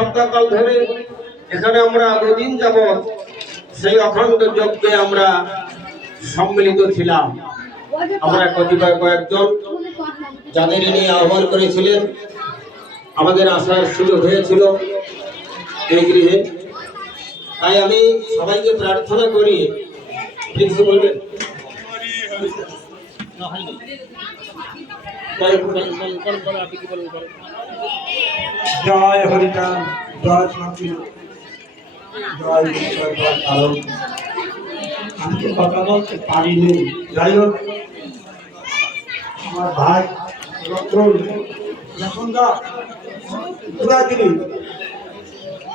সপ্তাহকাল ধরে এখানে আমরা দুদিন যাবৎ সেই অখণ্ড যজ্ঞে আমরা সম্মিলিত ছিলাম। আমরা কয়েকজন যাদের নিয়ে আহ্বান করেছিলেন, আমাদের আসার সুযোগ হয়েছিল এই গৃহে। তাই আমি সবাইকে প্রার্থনা করি, কিছু বলবেন? জয় হরিনাম, জয় শান্তি, জয় কারণ আমি তো কথা বলতে পারিনি। যাই হোক, আমার ভাই রতন দা কোথায় তিনি?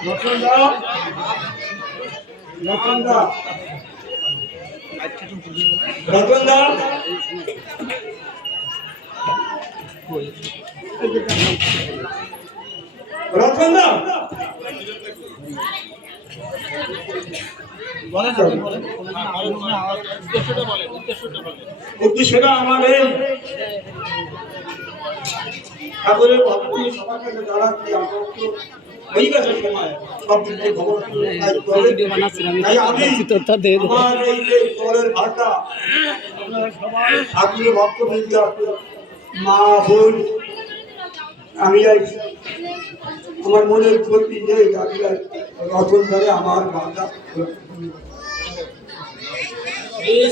রতন দা উদ্দেশ্যটা আমার এই ঠাকুরের ভক্তি সবার কাছে যারা কি হয়ে গেছে সময় সব দিকে খবর তাই আমি আমার এই যে দলের ভাষা ঠাকুরের ভক্ত মা বোন আমি আমার মনের প্রতি যে রতন ধরে আমার বাধা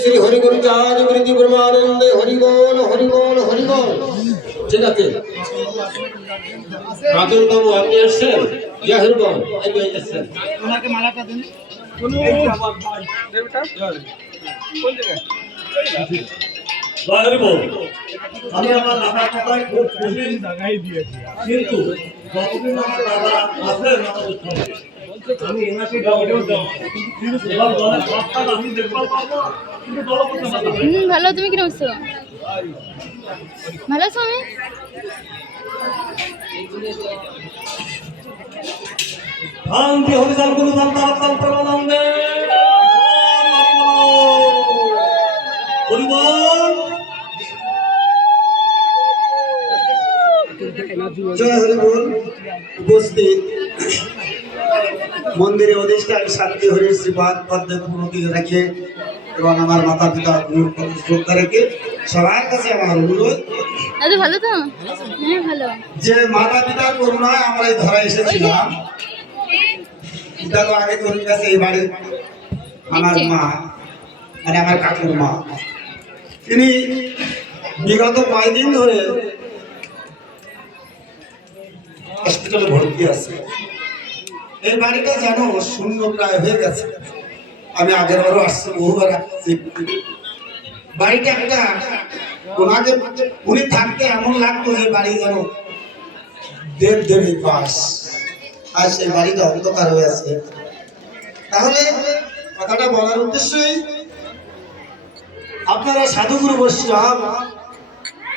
শ্রী হরিগুরু চার বৃদ্ধি ব্রহ্মানন্দে হরিবল হরিবল হরিবল। ঠিক আছে, রাজন বাবু আপনি এসছেন? জয় হরিবল। এসছেন, ওনাকে মালাটা দিন। আমি আমার দাদা কথায় খুব খুশি, কিন্তু যতদিন আমার দাদা আছে আমি এনাকে ভালো, তুমি কি করছো? ভালো আছো? আমি শান্তি হরিচাল গুরু সন্তান প্রবন্ধে জয় হরিবল। উপস্থিত মন্দিরে অধিষ্ঠান শান্তি হরির শ্রীপাদ পদ্মে প্রণতি রেখে এবং আমার মাতা পিতা শ্রদ্ধা রেখে সবার কাছে আমার অনুরোধ, ভালো তো? হ্যাঁ ভালো। যে মাতা পিতার করুণায় আমরা এই ধরা এসেছিলাম। পিতা তো আগে চলে গেছে এই বাড়ির, আমার মা মানে আমার কাকুর মা, তিনি বিগত কয়েকদিন ধরে হসপিটালে ভর্তি আছে। এই বাড়িটা যেন শূন্য প্রায় হয়ে গেছে। আমি আগের বারও আসছি, বহুবার আসছি। বাড়িটা একটা ওনাকে উনি থাকতে এমন লাগতো যে বাড়ি যেন দেব দেবী বাস, আর সেই বাড়িটা অন্ধকার হয়ে আছে। তাহলে কথাটা বলার উদ্দেশ্যই, আপনারা সাধুগুরু বৈষ্ণব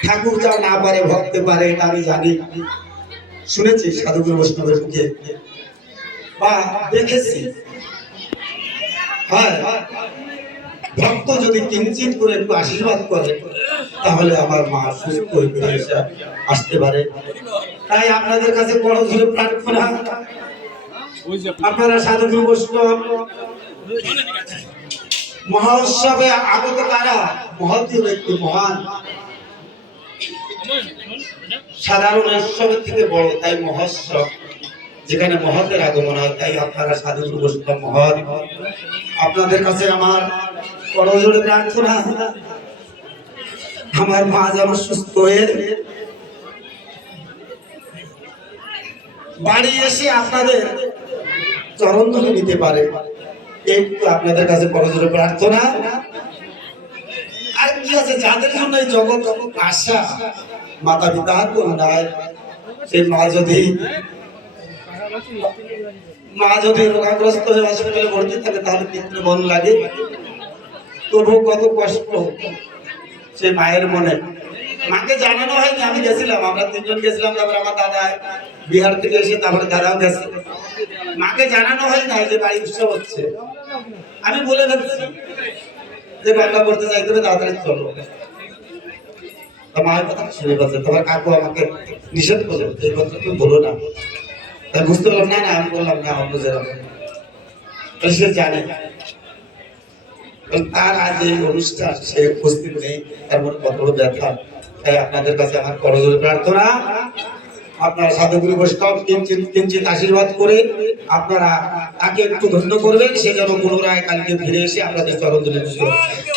ঠাকুর যা না পারে ভক্তে পারে, এটা আমি জানি, শুনেছি সাধুগুরু বৈষ্ণবের মুখে বা দেখেছি। হ্যাঁ, ভক্ত যদি কিঞ্চিত করে একটু আশীর্বাদ করে তাহলে আমার মা সুস্থ হয়ে ফিরে এসে আসতে পারে। তাই আপনাদের কাছে বড় জোরে প্রার্থনা, আপনারা সাধুগুরু বৈষ্ণব মহোৎসবে আগত কারা মহৎ ব্যক্তি, মহান, সাধারণ উৎসবের থেকে বড়, তাই মহোৎসব যেখানে মহতের আগমন হয়। তাই আপনারা সাধুগুরু বৈষ্ণব মহৎ, আপনাদের কাছে আমার করজোড়ে প্রার্থনা, আমার মা যেন সুস্থ হয়ে বাড়ি এসে আপনাদের চরণ ধরে নিতে পারে, একটু আপনাদের কাছে করজোড়ে প্রার্থনা। আর কি আছে, যাদের জন্য এই জগৎ আশা, মাতা পিতার করুণায়, সেই মা যদি রোগাগ্রস্ত হয়ে হসপিটালে ভর্তি থাকে তাহলে দেখতে মন লাগে। তবু কত কষ্ট সে মায়ের মনে। মাকে জানানো হয়নি, আমি গেছিলাম, আমরা তিনজন গেছিলাম, তারপরে আমার দাদা বিহার থেকে এসে, তারপরে দাদাও গেছে। মাকে জানানো হয় না যে বাড়ি উৎসব হচ্ছে। আমি বলে ফেলছি যে গঙ্গা করতে যাইতে হবে, তাড়াতাড়ি চলো। মায়ের কথা শুনে পাচ্ছে, তোমার কাকু আমাকে নিষেধ করলো এই কথা তুমি বলো না। তাই বুঝতে পারলাম না, আমি বললাম না অন্য যেরকম সে জানে তার আজ এই অনুষ্ঠান সে উপস্থিত নেই, তার মনে কত বড় ব্যথা। তাই আপনাদের কাছে আমার করজোড়ে প্রার্থনা, আপনারা সাধুগুরু বৈষ্ণব কিঞ্চিত আশীর্বাদ করে আপনারা তাকে একটু ধন্য করবেন, সে যেন পুনরায় কালকে ফিরে এসে আপনাদের চরণ ধরে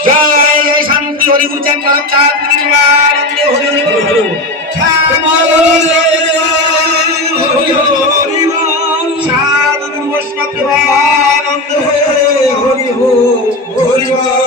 জয় জয় শান্তি হরি গুরু চাঁদ সাধুগুরু বৈষ্ণব প্রেমানন্দ হরি হরি হরি হরি হরি